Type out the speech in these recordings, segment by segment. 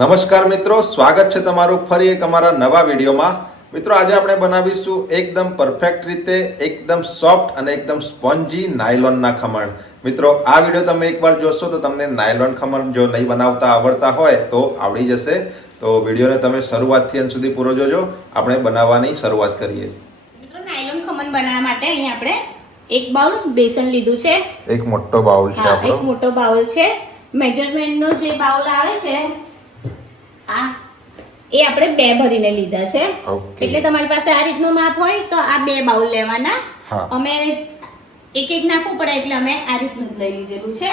નમસ્કાર મિત્રો, સ્વાગત છે તમારું ફરી એક અમારા નવા વિડીયોમાં. મિત્રો આજે આપણે બનાવીશું એકદમ પરફેક્ટ રીતે એકદમ સોફ્ટ અને એકદમ સ્પોન્જી નાયલોનના ખમણ. મિત્રો આ વિડીયો તમે એકવાર જોશો તો તમને નાયલોન ખમણ જો નહીં બનાવતા આવડતા હોય તો આવડી જશે. તો વિડીયોને તમે શરૂઆતથી અંત સુધી પૂરો જોજો. આપણે બનાવવાની શરૂઆત કરીએ. મિત્રો નાયલોન ખમણ બનાવવા માટે અહીં આપણે એક બાઉલ બેસન લીધું છે. એક મોટો બાઉલ છે આપણો. એક મોટો બાઉલ છે. મેજરમેન્ટનો જે બાઉલ આવે છે આ એ આપણે 2 ભરીને લીધા છે. એટલે તમારી પાસે આ રીતનું માપ હોય તો આ 2 બાઉલ લેવાના. અમે એક નાખવું પડે એટલે અમે આ રીતનું જ લઈ લીધેલું છે.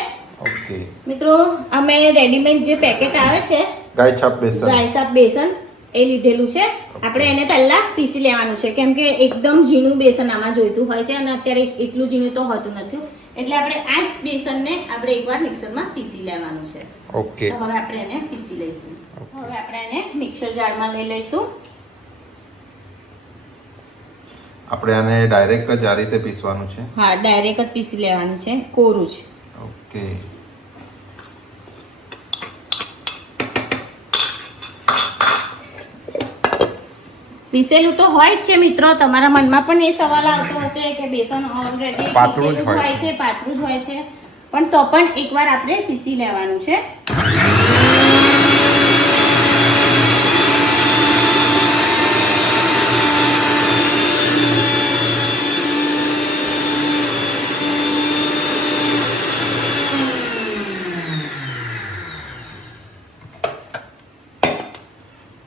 ઓકે મિત્રો અમે રેડીમેડ જે પેકેટ આવે છે ગાય છાપ બેસન એ લીધેલું છે. આપણે એને પહેલા પીસી લેવાનું છે કેમ કે એકદમ ઝીણું બેસન આમાં જોઈતું હોય છે અને અત્યારે એટલું ઝીણું તો હોતું નથી. એટલે આપણે આ જ બેસનને આપણે એકવાર મિક્સરમાં પીસી લેવાનું છે. ઓકે તો હવે આપણે એને પીસી લઈશું. હવે આપણે એને મિક્સર જારમાં લઈ લઈશું. આપણે આને ડાયરેક્ટ જ આ રીતે પીસવાનું છે. હા, ડાયરેક્ટ જ પીસી લેવાનું છે, કોરું જ. ઓકે પીસેલું તો હોય જ છે મિત્રો. તમારા મનમાં પણ એ સવાલ આવતો હશે કે બેસન ઓલરેડી પાતળું જ હોય છે, પાતળું જ હોય છે, પણ તો પણ એકવાર આપણે પીસી લેવાનું છે.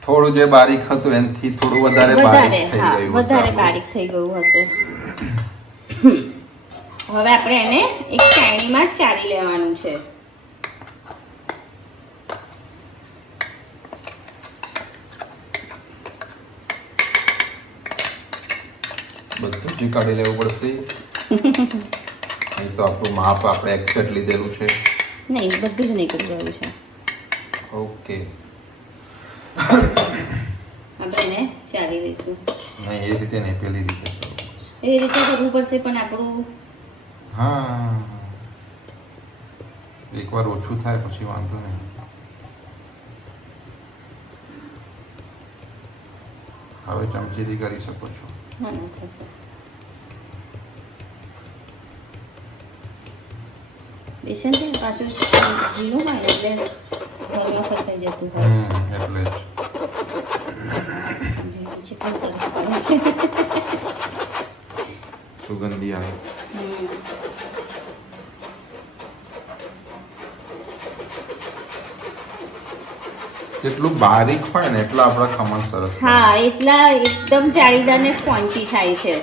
થોડું જે બારીક હતું એનાથી થોડું વધારે બારીક થઈ ગયું. વધારે બારીક થઈ ગયું હશે. હવે આપણે એને એક ચાળણીમાં ચાળી લેવાનું છે. બધું જ કાઢી લેવું પડશે. અહીં તો આપણું માપ આપણે એક્ઝેક્ટ લીધેલું છે. નહીં, બધું જ નીકળી ગયું છે. ઓકે આપણે એને ચાળી લઈશું. નહીં એ રીતે નહીં, પેલી રીતે એ રીતે કરવું પડશે પણ આપણું હા એકવાર ઓછું થાય પછી વાંધો નહીં. હવે ચમચીથી કરી શકો છો. હા થશે. બેસન છે પાછું ઝીણું હોય એટલે ઘરમાં ફસાઈ જતું હોય છે. એટલે જ બીજી પણ સરસ પડે છે. સુગંધી આવે. જેટલું બારીક હોય ને એટલા આપણા ખમણ સરસ. હા, એટલા એકદમ જાળીદાર ને સ્પોન્જી થાય છે.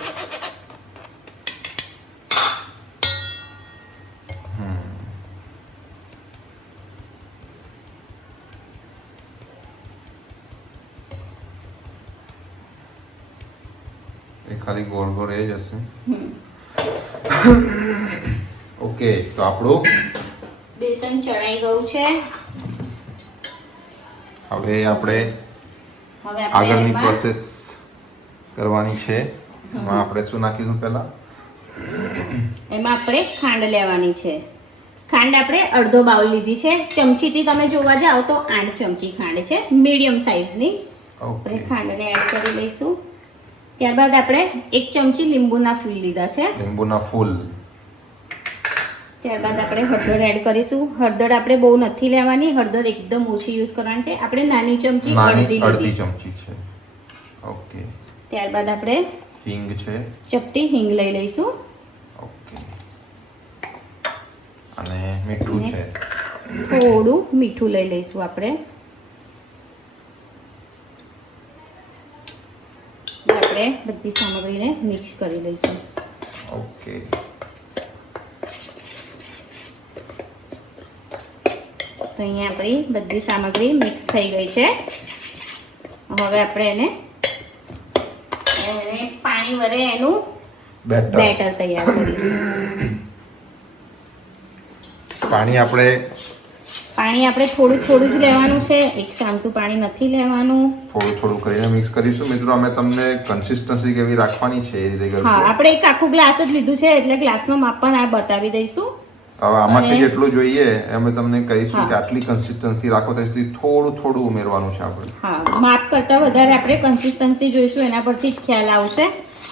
એ ખાલી ગોળ ગોળ એ જ હશે. ઓકે તો આપણું બેસન ચડાઈ ગયું છે. હવે આપણે હવે આગળની પ્રોસેસ કરવાની છે. એમાં આપણે શું નાખીશું પહેલા? એમાં આપણે ખાંડ લેવાની છે. ખાંડ આપણે અડધો બાઉલ લીધી છે. ચમચીથી તમે જોવા જાઓ તો 8 ચમચી ખાંડ છે, મીડિયમ સાઈઝની. આપણે ખાંડને એડ કરી લઈશું. ત્યારબાદ આપણે 1 ચમચી લીંબુના ફૂલ લીધા છે. લીંબુના ફૂલ. ત્યારબાદ આપણે હળદર એડ કરીશું. હળદર આપણે બહુ નથી લેવાની, હળદર એકદમ ઓછી યુઝ કરવાની છે. આપણે નાની ચમચી અડધી ચમચી છે. ઓકે. ત્યારબાદ આપણે હિંગ છે, ચપટી હિંગ લઈ લઈશું. ઓકે. અને મીઠું છે, થોડું મીઠું લઈ લઈશું આપણે. આપણે બધી સામગ્રીને મિક્સ કરી લઈશું. ઓકે. તો અહીંયા આપણી બધી સામગ્રી મિક્સ થઈ ગઈ છે. હવે આપણે એને પાણી વડે એનું બેટર તૈયાર કરીશું. પાણી આપણે થોડું જ લેવાનું છે. એક સામટું પાણી નથી લેવાનું. થોડું કરીને મિક્સ કરીશું. મિત્રો અમે તમને કન્સિસ્ટન્સી કેવી રાખવાની છે એ રીતે કરશું. હા, આપણે એક આખું ગ્લાસ જ લીધું છે એટલે ગ્લાસનો માપ પણ આ બતાવી દઈશું. હવે આમાંથી અને- જેટલું જોઈએ અમે તમને કહીશું હા. કે આટલી કન્સિસ્ટન્સી રાખો તો એથી થોડું થોડું ઉમેરવાનું છે આપણે. હા, માપ કરતાં વધારે આપણે કન્સિસ્ટન્સી જોઈશું, એના પરથી જ ખ્યાલ આવશે.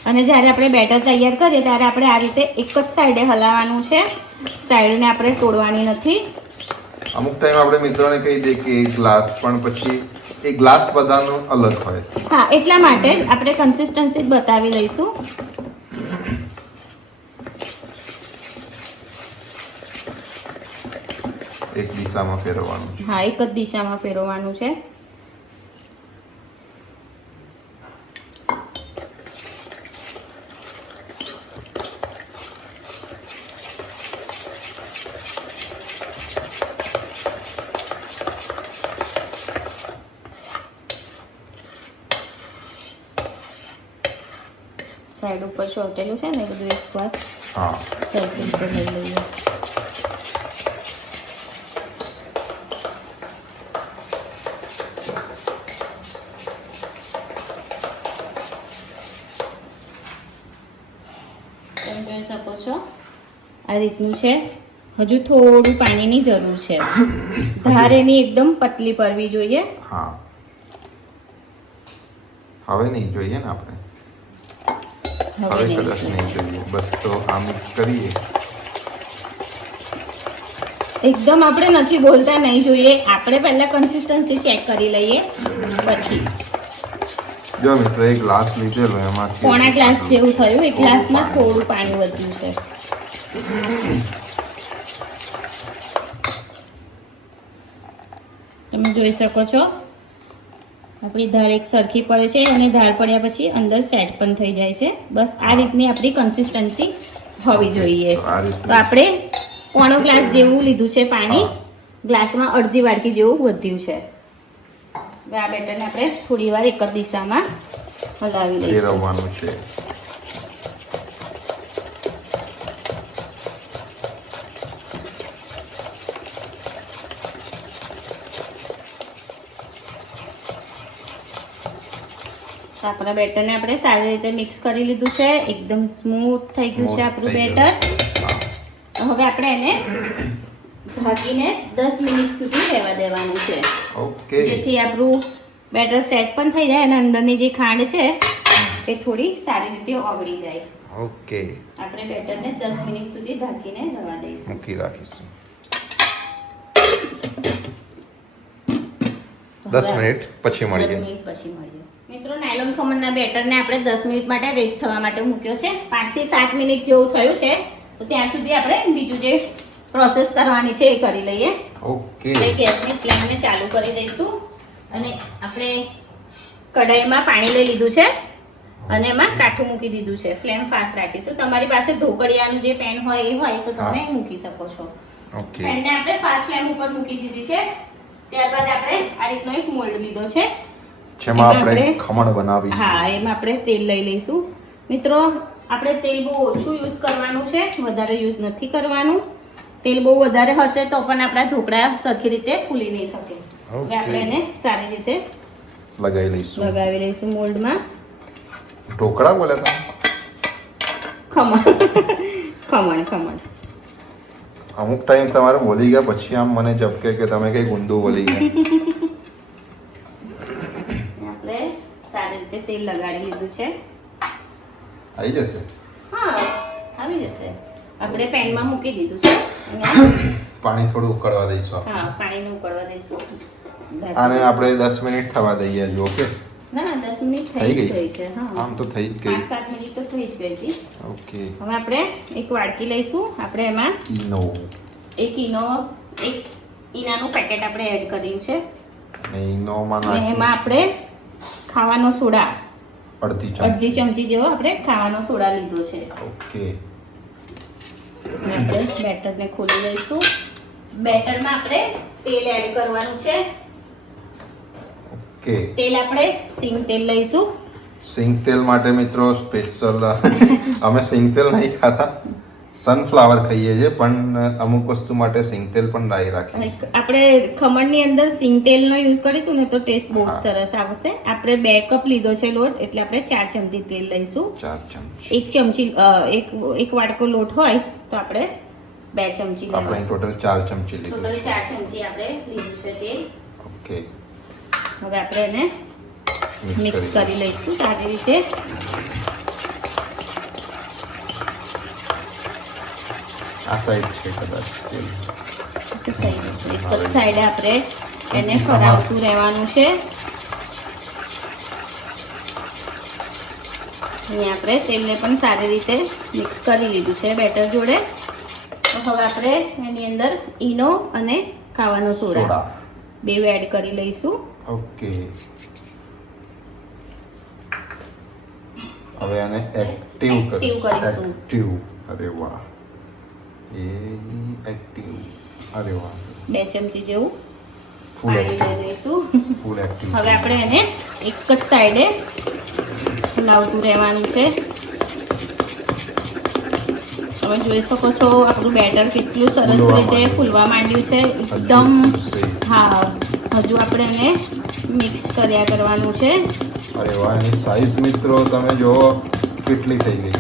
અને જ્યારે આપણે બેટર તૈયાર કરીએ ત્યારે આપણે આ રીતે એક જ સાઈડે હલાવવાનું છે, સાઈડને આપણે તોડવાની નથી. અમુક ટાઈમ આપણે મિત્રોને કહી દઈએ કે એક ગ્લાસ, પણ પછી એ ગ્લાસ બધાનો અલગ હોય. હા, એટલા માટે જ આપણે કન્સિસ્ટન્સી જ બતાવી દઈશું. એક દિશામાં ફેરવવાનું છે. હા, એક જ દિશામાં ફેરવવાનું છે. સાઈડ ઉપર ચોટેલું છે ને એ બધું એકવાર હા, સરખી રીતે લઈ લઈએ. તમે જોઈ શકો છો આ રીતનું છે. હજુ થોડું પાણીની જરૂર છે. ધાર એની એકદમ પતલી પડવી જોઈએ. હા. હવે નહીં જોઈએ ને આપણે. હવે નહીં કદાચ જોઈએ. નહીં જોઈએ. બસ તો આ મિક્સ કરીએ. એકદમ આપણે નથી બોલતા નહીં જોઈએ, આપણે પહેલા કન્સિસ્ટન્સી ચેક કરી લઈએ પછી. જો મિત્રો એક ગ્લાસ લીધેલો એમાંથી પોણા ગ્લાસ જેવું થયું, એક ગ્લાસમાં થોડું પાણી વધ્યું છે. તમે જોઈ શકો છો આપણી ધાર એક સરખી પડે છે અને ધાર પડ્યા પછી અંદર સેટ પણ થઈ જાય છે. બસ આ રીતની આપણી કન્સિસ્ટન્સી હોવી જોઈએ. તો આ રીતનું. તો આપણે પોણો ગ્લાસ જેવું લીધું છે પાણી, હા. ગ્લાસમાં અડધી વાટકી જેવું વધ્યું છે. હવે આ બેટરને આપણે થોડી વાર એક જ દિશામાં હલાવી લઈશું. ફેરવવાનું છે. આપણા બેટરને આપણે સારી રીતે મિક્સ કરી લીધું છે, એકદમ સ્મૂથ થઈ ગયું છે આપણું થઈ બેટર. ગયું. હા. હવે આપણે એને ઢાંકીને 10 મિનિટ સુધી રહેવા દેવાનું છે, ઓકે. જેથી આપણું બેટર સેટ પણ થઈ જાય અને અંદરની જે ખાંડ છે એ થોડી સારી રીતે ઓગળી જાય. ઓકે. આપણે બેટરને 10 મિનિટ સુધી ઢાંકીને રહેવા દઈશું. મૂકી રાખીશું. 10 મિનિટ પછી 10 મળીએ. મિનિટ પછી મળીએ. મિત્રો, નાયલોન ખમણના બેટરને આપણે 10 મિનિટ માટે રેસ્ટ થવા માટે મૂક્યો છે. 5 થી 7 મિનિટ જેવું થયું છે, તો ત્યાં સુધી આપણે બીજું જે પ્રોસેસ કરવાની છે એ કરી લઈએ. ઓકે. આપણે ગેસની ફ્લેમને ચાલુ કરી દઈશું અને આપણે કઢાઈમાં પાણી લઈ લીધું છે અને એમાં કાઠું મૂકી દીધું છે. ફ્લેમ ફાસ્ટ રાખીશું. તમારી પાસે ઢોકળિયાનું જે પેન હોય એ હોય તો તમે હા. મૂકી શકો છો. ઓકે. પેનને આપણે ફાસ્ટ ફ્લેમ ઉપર મૂકી દીધી છે. ત્યારબાદ આપણે આ રીતનો એક મોલ્ડ લીધો છે. જેમાં એમાં આપણે આપણે- ખમણ બનાવીશું. હા, એમાં આપણે તેલ લઈ લઈશું. મિત્રો, આપણે તેલ બહુ ઓછું યુઝ કરવાનું છે, વધારે યુઝ નથી કરવાનું. તેલ બહુ વધારે હશે તો પણ આપણા ઢોકળા સરખી રીતે ફૂલી નહીં શકે. હવે આપણે એને સારી રીતે લગાવી લઈશું. લગાવી લઈશું મોલ્ડમાં. ઢોકળા બોલ્યા હતા? ખમણ ખમણ ખમણ અમુક ટાઈમ તમારે બોલી ગયા પછી આમ મને ઝબકે કે તમે કઈ ગુંદુ બોલી ગયા. આપણે સારી રીતે તેલ લગાડી લીધું છે. આવી જશે. હા, આવી જશે. આપણે પેનમાં મૂકી દીધું છે અને પાણી થોડું ઉકળવા દઈશું આપણે. હા, પાણીને ઉકળવા દઈશું. આને આપણે 10 મિનિટ થવા દઈએ. જો ઓકે. ના, 10 મિનિટ થઈ થઈ જ ગઈ? ગઈ છે. હા, આમ તો થઈ જ ગઈ. 5-7 મિનિટ તો થઈ જ ગઈ હતી. ઓકે. હવે આપણે એક વાડકી લઈશું. આપણે એમાં ઈનો એક ઈનાનું પેકેટ આપણે એડ કર્યું છે ને ઈનોમાં અને નાખી એમાં આપણે ખાવાનો સોડા અડધી અડધી ચમચી. ચમચી જેવો આપણે ખાવાનો સોડા લીધો છે. ઓકે. અને આપણે બેટરને ખોલી લઈશું. બેટરમાં આપણે તેલ એડ કરવાનું છે. ઓકે. તેલ આપણે સિંગ તેલ લઈશું. સિંગ તેલ માટે મિત્રો સ્પેશિયલ અમે સિંગ તેલ નહીં ખાતા, સનફ્લાવર ખાઈએ છીએ, પણ અમુક વસ્તુ માટે સિંગ તેલ પણ લાવી રાખીએ. અને આપણે ખમણની અંદર સિંગ તેલનો યુઝ કરીશું ને તો ટેસ્ટ બહુ જ હા. સરસ આવશે. આપણે 2 કપ લીધો છે લોટ, એટલે આપણે 4 ચમચી તેલ લઈશું. 4 ચમચી. એક ચમચી એક વાટકો લોટ હોય તો આપણે 2 ચમચી આપણે ટોટલ 4 ચમચી લીધું ટોટલ 4 ચમચી આપણે લીધું છે તેલ. ઓકે. હવે આપણે એને મિક્સ કરી લઈશું સારી રીતે. આ સાઈડ છે કદાચ તેલ. એક જ સાઈડે આપણે એને ફરાવતું રહેવાનું છે. અહીંયા આપણે તેલને પણ સારી રીતે મિક્સ કરી લીધું છે બેટર જોડે. તો હવે આપણે એની અંદર ઈનો અને ખાવાનો સોડા બેવ એડ કરી લઈશું. ઓકે. હવે આને એક્ટિવ કરીશું. એક્ટિવ. અરે વાહ, એ એક્ટિવ. અરે વાહ, 2 ચમચી જેવું ફૂલ પાણી લઈ એક્ટિવ. લઈશું. ફૂલ એક્ટિવ. હવે આપણે એને એક જ સાઈડે હલાવતું રહેવાનું છે. તમે જોઈ શકો છો આપણું બેટર કેટલું સરસ રીતે ફૂલવા માંડ્યું છે એકદમ. હા, હજુ આપણે એને મિક્સ કર્યા કરવાનું છે. અરે વાહ, એની સાઈઝ મિત્રો તમે જુઓ કેટલી થઈ ગઈ.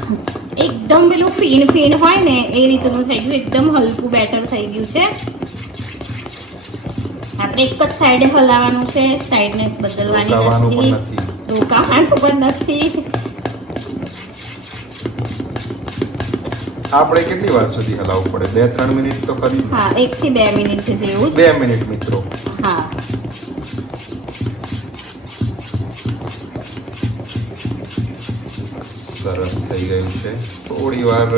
એકદમ પેલું ફીણ હોય ને એ રીતનું થઈ ગયું. એકદમ હલકું બેટર થઈ ગયું છે. આપણે એક જ સાઈડે હલાવવાનું છે, સાઈડને બદલવાની નથી, રોકાવાનું પણ નથી. આપણે કેટલી વાર સુધી હલાવવું પડે? 2-3 મિનિટ તો કરી. હા, 1 થી 2 મિનિટ જેવું. 2 મિનિટ મિત્રો. હા, સરસ થઈ ગયું છે. થોડી વાર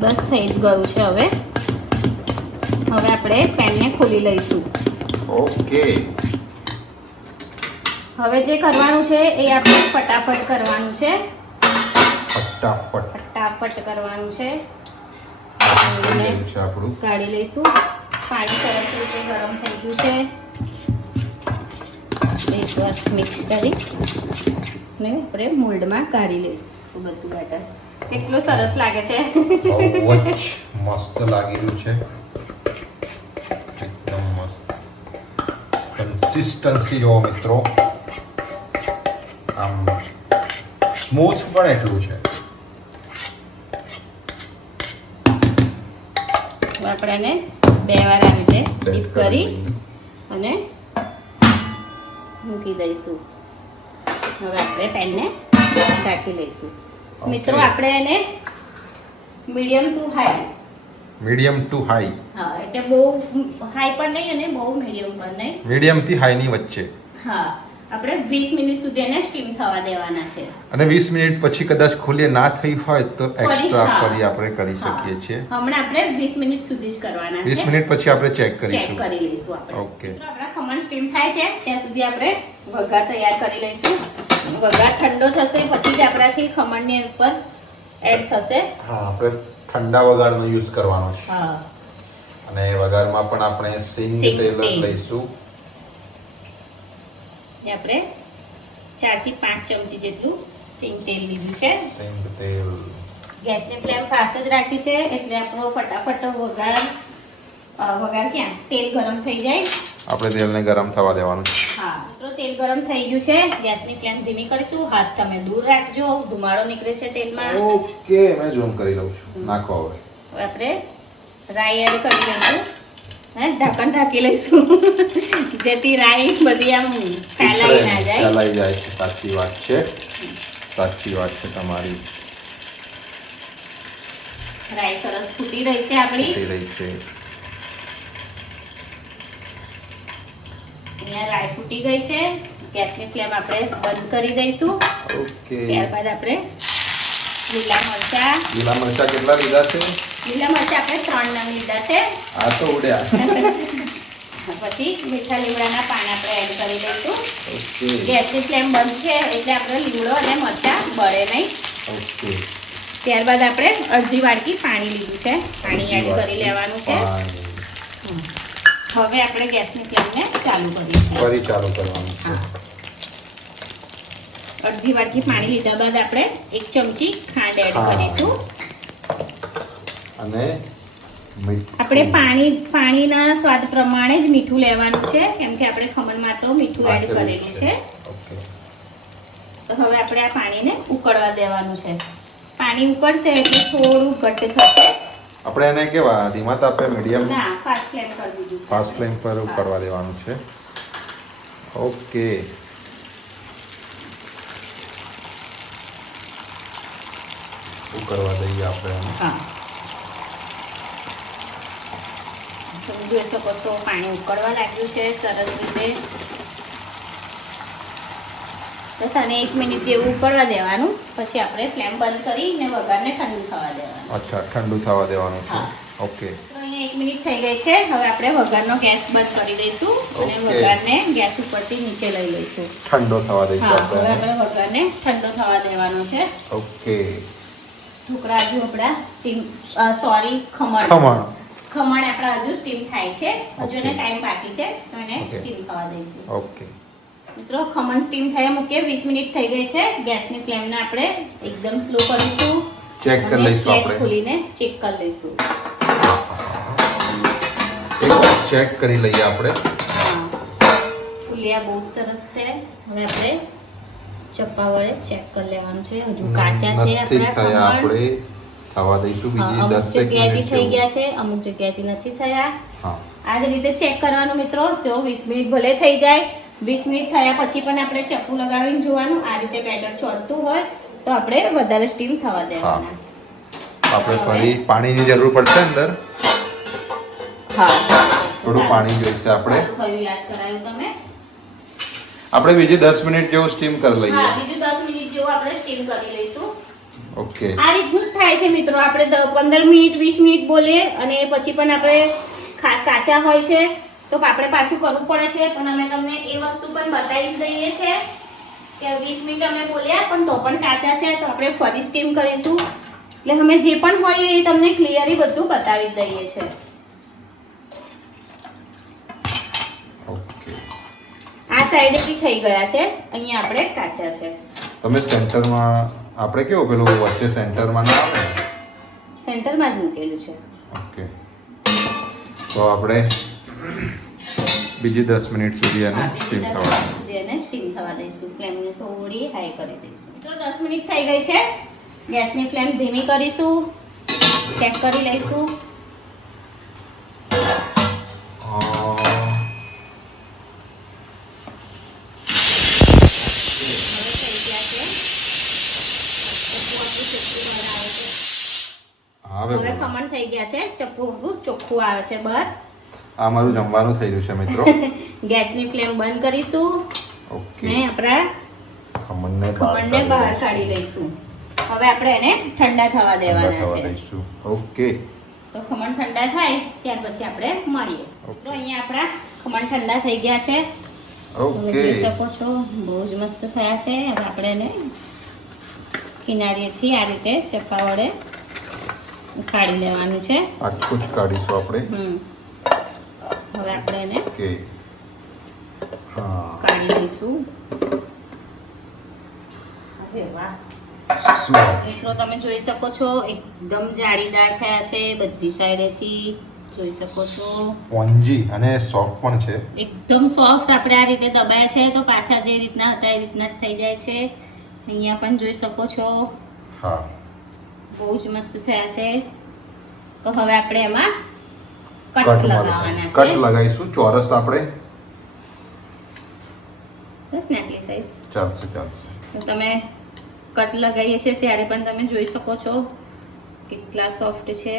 બસ થઈ જ ગયું છે. હવે આપણે પેનને ખોલી લઈશું. ઓકે. હવે જે કરવાનું છે એ આપણે ફટાફટ કરવાનું છે. ફટાફટ કરવાનું છે. અને આપણું કાઢી લઈશું. પાણી સરસ રીતે ગરમ થઈ ગયું છે. એકવાર મિક્સ કરી ને આપણે મોલ્ડમાં કાઢી લઈશું બધું બેટર. કેટલું સરસ લાગે છે. બહુ જ મસ્ત લાગી રહ્યું છે. એકદમ મસ્ત કન્સિસ્ટન્સી જો મિત્રો, આમ સ્મૂથ પણ એટલું છે. આપણે એને 2 વાર આવી રીતે ડીપ કરી અને મૂકી દઈશું. હવે આપણે પેનને ઢાંકી લઈશું. મિત્રો આપણે એને મીડિયમ ટુ હાઈ, હા, એટલે બહુ હાઈ પણ નહીં અને બહુ મીડિયમ પણ નહીં, મીડિયમ થી હાઈ ની વચ્ચે. હા, આપણે 20 મિનિટ સુધી એને સ્ટીમ થવા દેવાના છે. અને 20 મિનિટ પછી કદાચ ખોલીએ ના થઈ હોય તો એક્સ્ટ્રા ફરી આપણે કરી શકીએ છીએ. હમણાં આપણે 20 મિનિટ સુધી જ કરવાના છે. 20 મિનિટ પછી આપણે ચેક કરીશું. ચેક કરી લઈશું આપણે. ઓકે. તો આપણા ખમણ સ્ટીમ થાય છે ત્યાં સુધી આપણે વઘાર તૈયાર કરી લઈશું. વઘાર ઠંડો થશે પછી જ આપણાથી ખમણની ઉપર એડ થશે. હા, આપણે ઠંડા વઘારનો યુઝ કરવાનો છે. હા, અને વઘારમાં પણ આપણે સિંગ તેલ લઈશું. આપણે 4 થી 5 ચમચી જેટલું સિંગ તેલ લીધું છે. સિંગ તેલ. ગેસની ફ્લેમ ફાસ્ટ જ રાખી છે એટલે આપણો ફટાફટ વઘાર ક્યાં તેલ ગરમ થઈ જાય. આપણે તેલને ગરમ થવા દેવાનું છે. હા, તો તેલ ગરમ થઈ ગયું છે. ગેસની ફ્લેમ ધીમી કરીશું. હાથ તમે દૂર રાખજો, ધુમાડો નીકળે છે તેલમાં. ઓકે, મેં ઝૂમ કરી લઉં છું. નાખો હવે. હવે આપણે રાઈ એડ કરી લઈશું. ઢાંકણ ઢાંકી લઈશું જેથી રાઈ બધી આમ ફેલાઈ ના જાય. ફેલાઈ જાય છે. સાચી વાત છે. સાચી વાત છે તમારી. રાઈ સરસ ફૂટી રહી છે આપણી. ફૂટી રહી છે. અહીંયા રાઈ ફૂટી ગઈ છે. ગેસની ફ્લેમ આપણે બંધ કરી દઈશું. ઓકે. ત્યારબાદ આપણે લીલા મરચા કેટલા લીધા છે? લીલા મરચા આપણે 3 નંગ લીધા છે. આ તો ઉડ્યા. પછી મીઠા લીમડાના પાન આપણે એડ કરી દઈશું. ઓકે. ગેસની ફ્લેમ બંધ છે એટલે આપણે લીમડો અને મરચા બળે નહીં. ઓકે. ત્યારબાદ આપણે અડધી વાટકી પાણી લીધું છે. પાણી એડ કરી લેવાનું છે. હવે આપણે ગેસની ફ્લેમને ચાલુ કરીશું. ફરી ચાલુ કરવાનું છે. અડધી વાટકી પાણી લીધા બાદ આપણે 1 ચમચી ખાંડ એડ કરીશું. અને આપણે પાણીના સ્વાદ પ્રમાણે જ મીઠું લેવાનું છે કેમ કે આપણે ખમણમાં તો મીઠું એડ કરેલું છે. તો હવે આપણે આ પાણીને ઉકળવા દેવાનું છે. પાણી ઉકળશે એટલે થોડું ઘટ્ટ થશે. આપણે એને કેવા ધીમા તાપે મીડિયમ ના ફાસ્ટ ફ્લેમ કરી દીધી છે ફાસ્ટ ફ્લેમ પર કરવા દેવાનું છે. ઓકે, કરવા દઈએ આપણે એને. હા તમે જોઈ શકો છો પાણી ઉકળવા લાગ્યું છે સરસ રીતે. બસ આને 1 મિનિટ જેવું ઉકળવા દેવાનું, પછી આપણે ફ્લેમ બંધ કરીને વઘારને ઠંડુ થવા દેવાનું. અચ્છા, ઠંડુ થવા દેવાનું છે. હા. ઓકે, તો અહીંયા 1 મિનિટ થઈ ગઈ છે. હવે આપણે વઘારનો ગેસ બંધ કરી દઈશું અને ઓકે. વઘારને ગેસ ઉપરથી નીચે લઈ લઈશું. ઠંડો થવા દઈશું હા, હવે આપણે. આપણે વઘારને ઠંડો થવા દેવાનો છે. ઓકે, ઢોકળા હજુ આપણા સ્ટીમ સોરી ખમણ આપણા હજુ સ્ટીમ થાય છે. હજુ એને ઓકે. ટાઈમ બાકી છે તો એને ઓકે. સ્ટીમ થવા દઈશું. ઓકે, મિત્રો ખમણ સ્ટીમ થયા મૂકીએ. 20 મિનિટ થઈ ગઈ છે. ગેસની ફ્લેમને આપણે એકદમ સ્લો કરીશું. ચેક કરી અને લઈશું પ્લેટ આપણે. ખોલીને ચેક કરી લઈશું. એક ચેક કરી લઈએ આપણે. ફુલિયા બહુ સરસ છે. હવે આપણે ચપ્પા વડે ચેક કરી લેવાનું છે. હજુ કાચા છે નથી થયા, આપણા ખમણ. આપણે થવા દઈશું બીજી અમુક 10 જગ્યાએથી મિનિટ થઈ જેવું. ગયા છે, અમુક જગ્યાએથી નથી થયા. હા, આ જ રીતે ચેક કરવાનું મિત્રો. જો 20 મિનિટ ભલે થઈ જાય, 20 મિનિટ થયા પછી પણ આપણે ચપ્પુ લગાવીને જોવાનું. આ રીતે બેટર ચોટતું હોય તો આપણે વધારે સ્ટીમ થવા દેવાના. આપણે ફરી પાણીની જરૂર પડશે અંદર. હા, થોડું પાણી જોઈશે આપણે. સારું થયું, યાદ કરાયું તમે. આપણે બીજી 10 મિનિટ જેવું સ્ટીમ કરી લઈએ. હા, બીજું 10 મિનિટ જેવું આપણે સ્ટીમ કરી લઈશું. ઓકે, આ રીતનું જ થાય છે મિત્રો. આપણે 15 મિનિટ 20 મિનિટ બોલીએ અને પછી પણ આપણે કાચા હોય છે તો આપણે પાછું કરવું પડે છે. પણ અમે તમને એ વસ્તુ પણ બતાવી જ દઈએ છે કે 20 મિનિટ અમે બોલ્યા પણ તો પણ કાચા છે તો આપણે ફરી સ્ટીમ કરીશું. એટલે અમે જે પણ હોય એ તમને ક્લિયરલી બધું બતાવી જ દઈએ છે. ઓકે. આ સાઈડેથી થઈ ગયા છે, અહીંયા આપણે કાચા છે. તમે સેન્ટરમાં આપણે કેવું પેલું વચ્ચે સેન્ટરમાં ના આવે? સેન્ટરમાં જ મૂકેલું છે. ઓકે, તો આપણે બીજી 10 મિનિટ સુધી એને સ્ટીમ થવા એને સ્ટીમ થવા દઈશું. ફ્લેમને થોડી હાઈ કરી દઈશું. તો 10 મિનિટ થઈ ગઈ છે. ગેસની ફ્લેમ ધીમી કરીશું. ચેક કરી લઈશું. હવે થઈ ગયા છે. ચપ્પુ આપણું ચોખ્ખું બહાર આવે છે. આવે હવે ખમણ થઈ ગયા છે. ચપ્પુ આપણું ચોખ્ખું આવે છે બહાર. આ મારું જમવાનું થઈ રહ્યું છે મિત્રો. ગેસની ફ્લેમ બંધ કરીશું ઓકે, ને આપણા ખમણને ખમણને બહાર કાઢી લઈશું. હવે આપણે એને ઠંડા થવા દેવાના છે. દઈશું. ઓકે, તો ખમણ ઠંડા થાય ત્યાર પછી આપણે મળીએ. તો અહીંયા આપણા ખમણ ઠંડા થઈ ગયા છે. તમે ઓકે. જોઈ શકો છો બહુ જ મસ્ત થયા છે. હવે આપણે એને કિનારીએથી આ રીતે ચપ્પા વડે કાઢી લેવાનું છે. આખું જ કાઢીશું આપણે. હવે આપણે એને ઓકે, હા, કાઢી લઈશું. અરે વાહ શું મિત્રો, તમે જોઈ શકો છો એકદમ જાળીદાર થયા છે. બધી સાઈડેથી જોઈ શકો છો સ્પોન્જી અને સોફ્ટ પણ છે. એકદમ સોફ્ટ. આપણે આ રીતે દબાયા છે તો પાછા જે રીતના હતા એ રીતના જ થઈ જાય છે. અહીંયા પણ જોઈ શકો છો હા, બહુ જ મસ્ત થયા છે. તો હવે આપણે એમાં કટ લગાવવાના કટ છે. લગાવીશું ચોરસ આપણે. બસ ને આટલી સાઈઝ. ચાલશે ચાલશે. તો તમે કટ લગાવીએ છીએ ત્યારે પણ તમે જોઈ શકો છો કેટલા સોફ્ટ છે.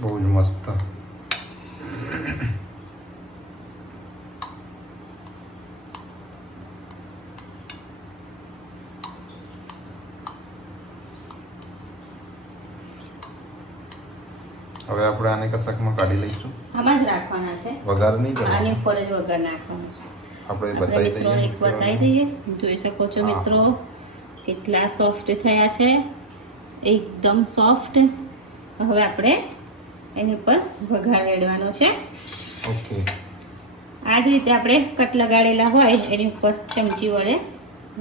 બહુ જ મસ્ત. હવે આપણે આને કશાકમાં કાઢી લઈશું. આમાં જ રાખવાના છે. વઘાર નહીં આની કરવાનો. ઉપર જ વઘાર નાખવાનું છે. આપણે આપણે બતાવી મિત્રોને એક બતાવી દઈએ. જોઈ શકો છો હા. મિત્રો કેટલા સોફ્ટ થયા છે. એકદમ સોફ્ટ. હવે આપણે એની ઉપર વઘાર રેડવાનો છે. ઓકે, આ જ રીતે આપણે કટ લગાડેલા હોય એની ઉપર ચમચી વડે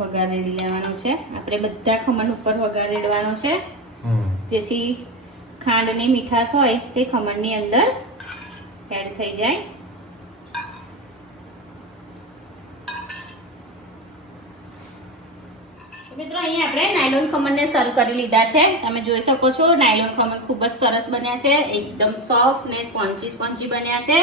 વઘાર રેડી લેવાનો છે. આપણે બધા ખમણ ઉપર વઘાર રેડવાનો છે જેથી ખાંડની મીઠાશ હોય તે ખમણની અંદર એડ થઈ જાય. મિત્રો અહીંયા આપણે નાયલોન ખમણને સર્વ કરી લીધા છે. તમે જોઈ શકો છો નાયલોન ખમણ ખૂબ જ સરસ બન્યા છે, એકદમ સોફ્ટ ને સ્પોન્જી બન્યા છે.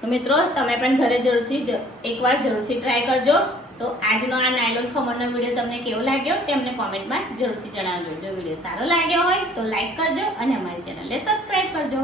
તો મિત્રો તમે પણ ઘરે જરૂરથી એકવાર જરૂરથી ટ્રાય કરજો. તો આજનો આ નાયલોન ખમણનો વિડીયો તમને કેવો લાગ્યો તે અમને કોમેન્ટમાં જરૂરથી જણાવજો. જો વિડીયો સારો લાગ્યો હોય તો લાઈક કરજો અને અમારી ચેનલને સબસ્ક્રાઇબ કરજો.